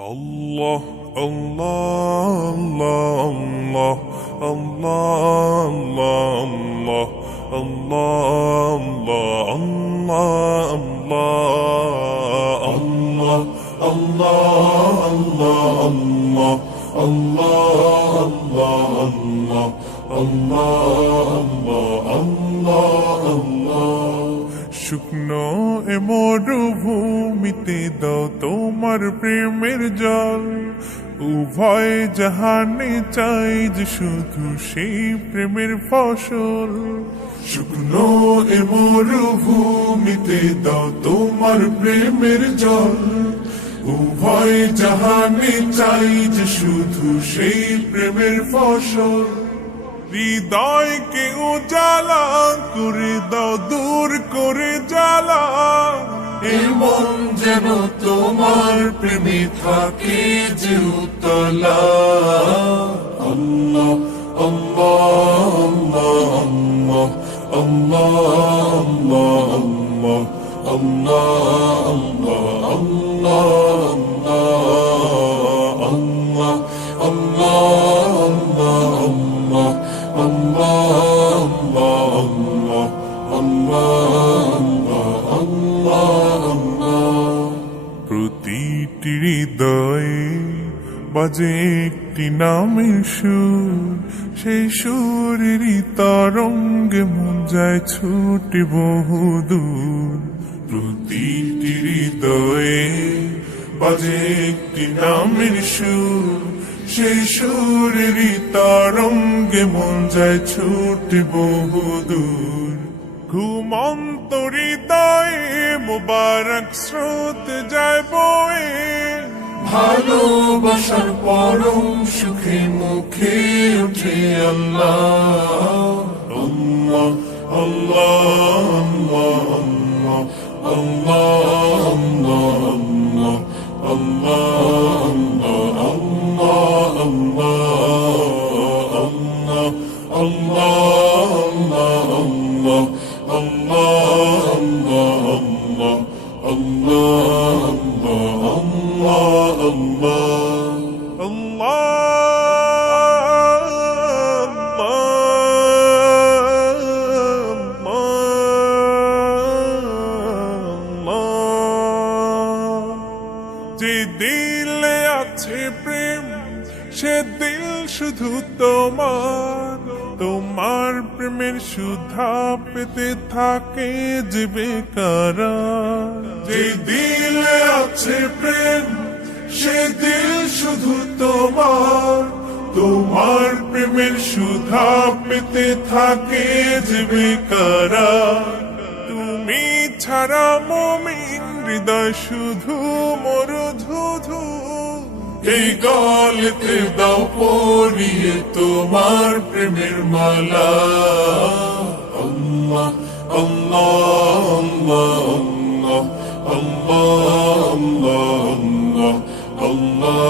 Allah, Allah, Allah, Allah, Allah, Allah, Allah, Allah, Allah, Allah, শুকনো এ মরুভূমিতে দাও তোমার প্রেমের জল, উভয় জাহানে চাই যে শুধু সেই প্রেমের ফসল। শুকনো এ মরুভূমিতে দাও তোমার প্রেমের জল, উভয় জাহানে চাই যে শুধু সেই প্রেমের ফসল। হৃদয়কে উজালা করে দাও, দূর করে জ্বালা, এমন যেন তোমার প্রেমে থাকে যে উতলা। আল্লাহ আল্লাহ আল্লাহ আল্লাহ আল্লাহ আল্লাহ আল্লাহ প্রতিটি হৃদয়ে বাজে একটি নামের সুর, সেই সুরেরই তরঙ্গে মন যায় ছুটে বহুদূর। প্রতিটি হৃদয়ে বাজে একটি নামের সুর, সেই সুরেরই তরঙ্গে মন যায় ছুটে বহুদূর। ঘুমন্ত হৃদয়ে মুবারক স্রোত যায় বয়ে, ভালোবাসার পরম সুখে মুখে উঠে আল্লাহ আল্লাহ আল্লাহ আল্লাহ আল্লাহ আল্লাহ যে দিলে আছে প্রেম, সে দিল শুধু তোমার, তোমার প্রেমের সুধা পেতে থাকে যে বেকারার। যে দিলে আছে প্রেম, সে দিল শুধু তোমার, তোমার প্রেমের সুধা পেতে থাকে যে বেকারার। তুমি ছাড়া মুমিন হৃদয় শুধু মরুধুধু, এই গলেতে দাও পরিয়ে তোমার প্রেমের মালা। আল্লাহ আল্লাহ আল্লাহ আল্লাহ আল্লাহ আল্লাহ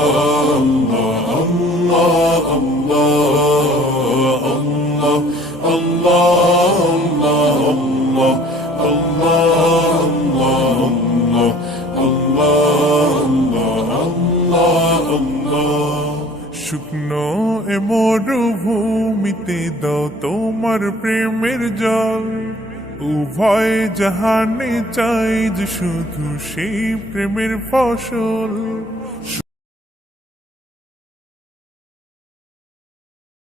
শুকনো এ মরুভূমিতে দাও তোমার প্রেমের জল, উভয় জাহানে চাই যে শুধু সেই প্রেমের ফসল।